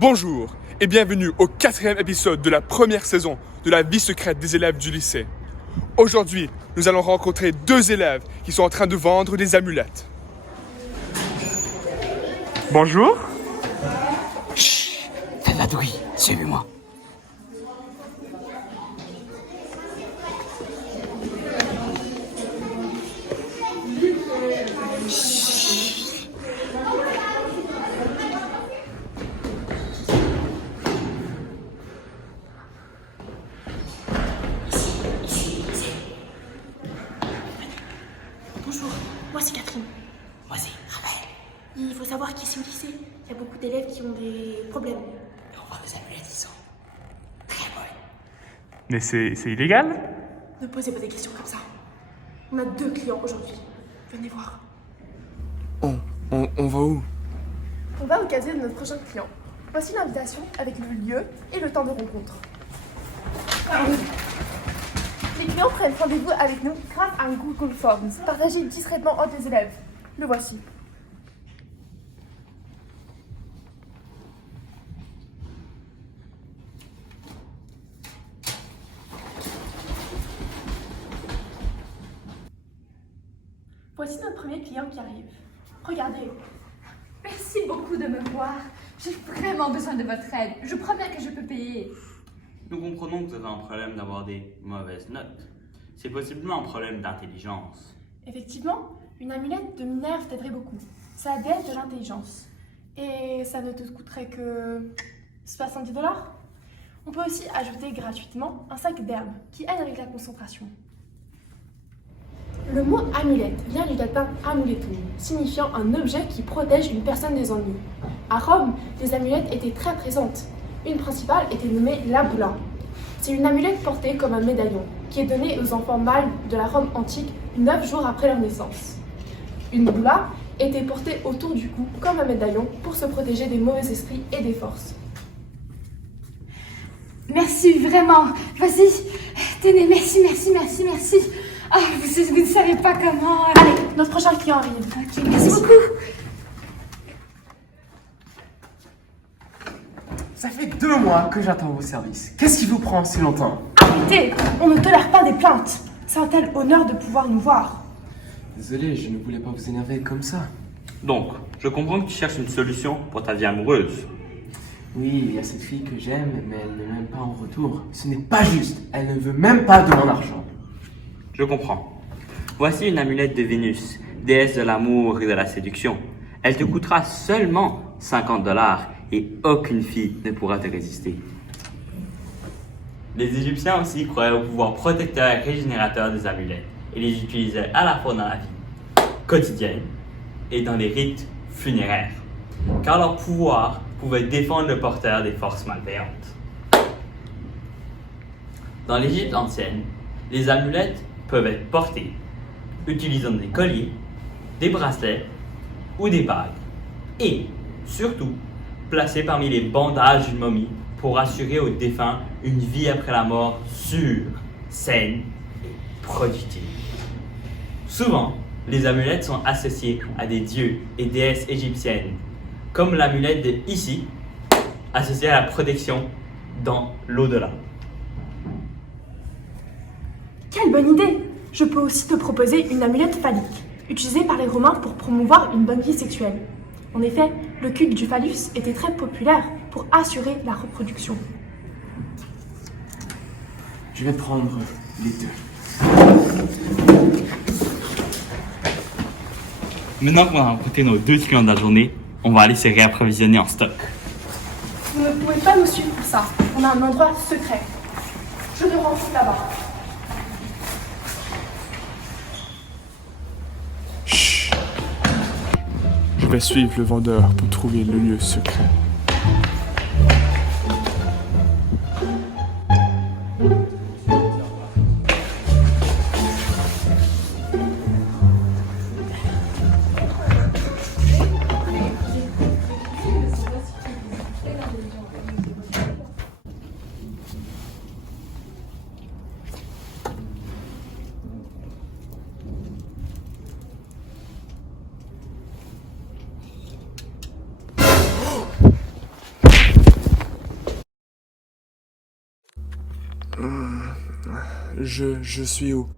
Bonjour et bienvenue au 4e épisode de la première saison de la vie secrète des élèves du lycée. Aujourd'hui, nous allons rencontrer deux élèves qui sont en train de vendre des amulettes. Bonjour. Chut, faites pas de bruit, suivez-moi. Bonjour, moi c'est Catherine. Moi c'est Raphaël. Il faut savoir qu'ici au lycée, il y a beaucoup d'élèves qui ont des problèmes. On voit des amulettes, ils sont très beaux. Mais c'est illégal? Ne posez pas des questions comme ça. On a 2 clients aujourd'hui. Venez voir. On va où? On va au casier de notre prochain client. Voici l'invitation avec le lieu et le temps de rencontre. Les clients prennent rendez-vous avec nous grâce à un Google Forms partagé discrètement entre les élèves. Le voici. Voici notre premier client qui arrive. Regardez. Merci beaucoup de me voir. J'ai vraiment besoin de votre aide. Je promets que je peux payer. Nous comprenons que vous avez un problème d'avoir des mauvaises notes. C'est possiblement un problème d'intelligence. Effectivement, une amulette de minerve t'aiderait beaucoup. Ça aide de l'intelligence. Et ça ne te coûterait que 70 $. On peut aussi ajouter gratuitement un sac d'herbes qui aide avec la concentration. Le mot amulette vient du latin amuletum, signifiant un objet qui protège une personne des ennuis. À Rome, les amulettes étaient très présentes. Une principale était nommée la bulla. C'est une amulette portée comme un médaillon, qui est donnée aux enfants mâles de la Rome antique 9 jours après leur naissance. Une bulla était portée autour du cou comme un médaillon pour se protéger des mauvais esprits et des forces. Merci vraiment. Vas-y. Tenez, merci. Ah, vous ne savez pas comment. Allez, notre prochain client arrive. Ok, merci beaucoup. Ça fait 2 mois que j'attends vos services. Qu'est-ce qui vous prend si longtemps? Arrêtez, on ne tolère pas des plaintes. C'est un tel honneur de pouvoir nous voir. Désolé, je ne voulais pas vous énerver comme ça. Donc, je comprends que tu cherches une solution pour ta vie amoureuse. Oui, il y a cette fille que j'aime, mais elle ne m'aime pas en retour. Ce n'est pas juste. Elle ne veut même pas de mon argent. Je comprends. Voici une amulette de Vénus, déesse de l'amour et de la séduction. Elle te coûtera seulement 50 $ et aucune fille ne pourra te résister. Les Égyptiens aussi croyaient au pouvoir protecteur et régénérateur des amulettes et les utilisaient à la fois dans la vie quotidienne et dans les rites funéraires, car leur pouvoir pouvait défendre le porteur des forces malveillantes. Dans l'Égypte ancienne, les amulettes peuvent être portées utilisant des colliers, des bracelets ou des bagues, et surtout placées parmi les bandages d'une momie pour assurer aux défunts une vie après la mort sûre, saine et productive. Souvent, les amulettes sont associées à des dieux et déesses égyptiennes, comme l'amulette de Isis, associée à la protection dans l'au-delà. Quelle bonne idée! Je peux aussi te proposer une amulette phallique, utilisée par les Romains pour promouvoir une bonne vie sexuelle. En effet, le culte du phallus était très populaire pour assurer la reproduction. Je vais prendre les 2. Maintenant qu'on a rencontré nos 2 clients de la journée, on va aller se réapprovisionner en stock. Vous ne pouvez pas nous suivre pour ça. On a un endroit secret. Je te rends là-bas. Chut. Je vais suivre le vendeur pour trouver le lieu secret. Je suis où?